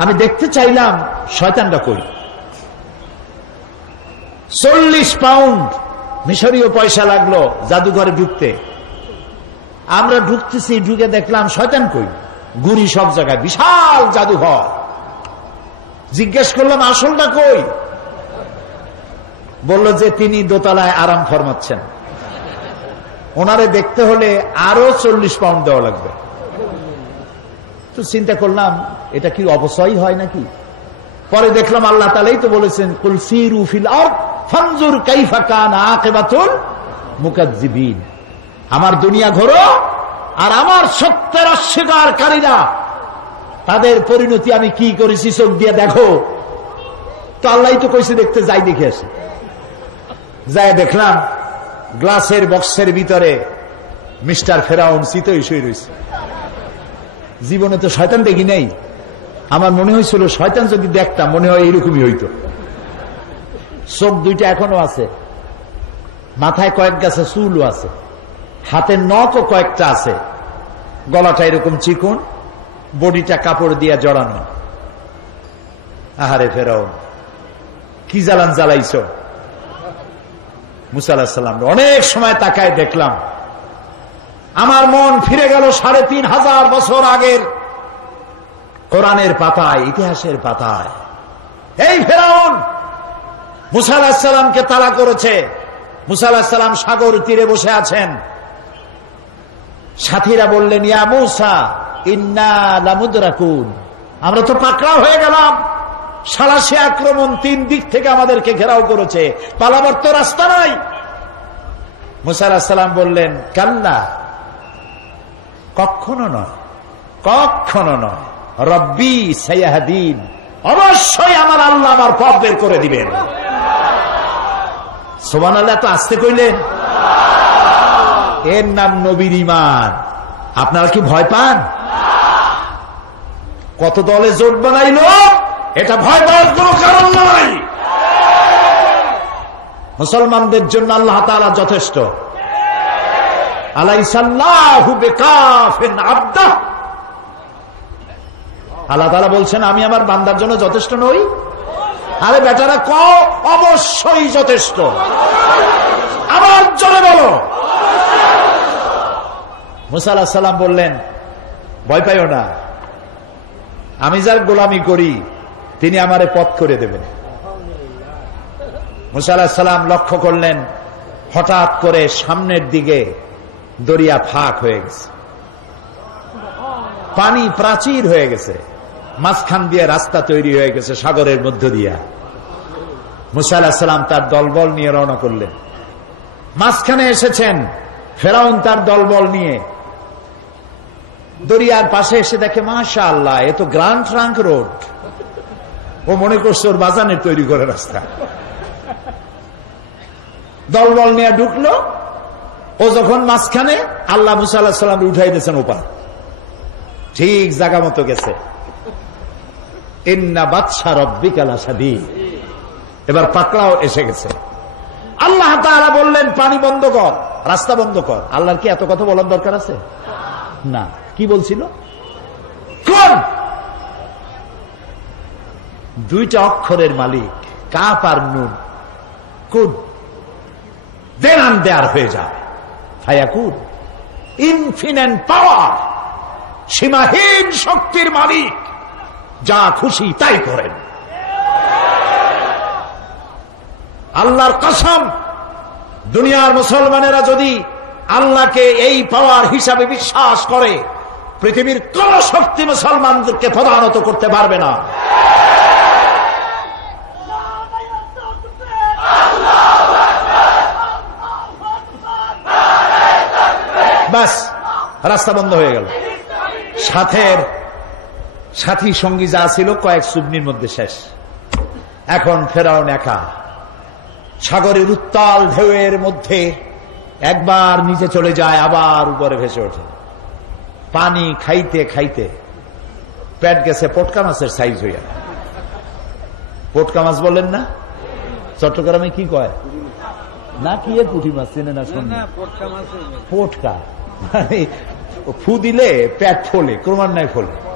আমি দেখতে চাইলাম শয়তানটা কই? চল্লিশ পাউন্ড মিশরীয় পয়সা লাগল জাদুঘরে ঢুকতে। আমরা ঢুকতেছি, ঢুকে দেখলাম শয়তান কই? গুড়ি সব জায়গায়, বিশাল জাদুঘর। জিজ্ঞেস করলাম, আসলটা কই? বলল যে তিনি দোতলায় আরাম ফরমাচ্ছেন। ওনারে দেখতে হলে আরও চল্লিশ পাউন্ড দেওয়া লাগবে। তো চিন্তা করলাম এটা কি অবশ্যই হয় নাকি? পরে দেখলাম আল্লাহ তালাই তো বলেছেন আমার দুনিয়া ঘোরো আর আমার সত্যের অস্বীকারীরা, তাদের পরিণতি আমি কি করেছি চোখ দিয়ে দেখো। তো আল্লাহ তো কইছে, দেখতে যাই দেখে আসি। যাই দেখলাম, গ্লাসের বক্সের ভিতরে মিস্টার ফেরাউন শীতই শুয়ে রয়েছে জীবনে তো শয়তান দেখি নেই। আমার মনে হয়েছিল, শয়তান যদি দেখতাম, মনে হয় এইরকমই হইতো। চোখ দুইটা এখনও আছে। মাথায় কয়েক গাছে চুলও আছে। হাতের নখও কয়েকটা আছে। গলাটা এরকম চিকুন, বডিটা কাপড় দিয়া জড়ানো। আহারে ফেরাও কি জ্বালান জ্বালাইছ? মুসাল্লাহাম অনেক সময় তাকায় দেখলাম। আমার মন ফিরে গেল সাড়ে তিন হাজার বছর আগের কোরআনের পাতায়, ইতিহাসের পাতায়। এই ফেরাউন মুসা আলাহিসাল্লামকে তারা করেছে। মুসা আলাহিসাল্লাম সাগর তীরে বসে আছেন। সাথীরা বললেন আমরা তো পাকড়াও হয়ে গেলাম। সালাসে আক্রমণ তিন দিক থেকে আমাদেরকে ঘেরাও করেছে। পালাবার তো রাস্তা নাই। মুসা আলাহিসাল্লাম বললেন কাল্লা কখনো নয় কখনো নয়। রব্বি সাইয়াহাদিন অবশ্যই আমার আল্লাহ আমার পথ বের করে দিবেন। সোমান আল্লাহ তো আসতে কইলেন এর নাম নবীর ইমান আপনারা কি ভয় পান? কত দলে জোট বানাইল, এটা ভয় পাওয়ার কোন কারণ নয় মুসলমানদের জন্য আল্লাহ তালা যথেষ্ট। আলাইসাল্লাহু আব্দা আল্লাহ তালা বলছেন, আমি আমার বান্দার জন্য যথেষ্ট নই। আরে বেটারা ক অবশ্যই যথেষ্ট। আমার জন্য বলো। মুসাল্লাহ সাল্লাম বললেন, ভয় পাইও না। আমি যার গোলামি করি, তিনি আমারে পথ করে দেবেন। মুসাল্লাহ সাল্লাম লক্ষ্য করলেন, হঠাৎ করে সামনের দিকে দরিয়া ফাঁক হয়ে গেছে। পানি প্রাচীর হয়ে গেছে। মাঝখান দিয়ে রাস্তা তৈরি হয়ে গেছে সাগরের মধ্য দিয়া। মুসা সালাম তার দলবল নিয়ে রওনা করলেন। মাঝখানে এসেছেন ফেরাউন তার দলবল নিয়ে। দরিয়ার পাশে এসে দেখে মাশা আল্লাহ এ তো গ্রান্ড ট্রাঙ্ক রোড। ও মনে করছে ওর বাজানের তৈরি করে রাস্তা। দলবল নিয়ে ঢুকলো। ও যখন মাঝখানে, আল্লাহ মুসা সাল্লাম উঠাই দিয়েছেন ওপার। ঠিক জায়গা মতো গেছে। এবার পাকড়াও এসে গেছে। আল্লাহ তারা বললেন, পানি বন্ধ কর, রাস্তা বন্ধ কর। আল্লাহর কি এত কথা বলার দরকার আছে? না। কি বলছিল? দুইটা অক্ষরের মালিক কাপ আর নুন। কুন? দেনান দেয়ার হয়ে যাবে ফায়াকুন। ইনফিনেন্ট পাওয়ার। সীমাহীন শক্তির মালিক। যা খুশি তাই করেন। আল্লাহর কসম, দুনিয়ার মুসলমানেরা যদি আল্লাহকে এই পাওয়ার হিসাবে বিশ্বাস করে, পৃথিবীর কোন শক্তি মুসলমানদেরকে প্রধানত করতে পারবে না। বাস রাস্তা বন্ধ হয়ে গেল। সাথের সাথী সঙ্গী যা ছিল কয়েক সুবনির মধ্যে শেষ। এখন ফেরাও একা। সাগরের উত্তাল ঢেউয়ের মধ্যে একবার নিচে চলে যায় আবার উপরে ভেসে ওঠে। পানি খাইতে খাইতে পেট গেছে পটকা মাছের সাইজ হইয়া। পটকা মাছ বলেন না? চট্টগ্রামে কি কয়? না কি এ পুঁটি মাছ চেনে না শুনে পটকা মানে ফু দিলে পেট ফোলে ক্রমান্বয়ে ফোলে।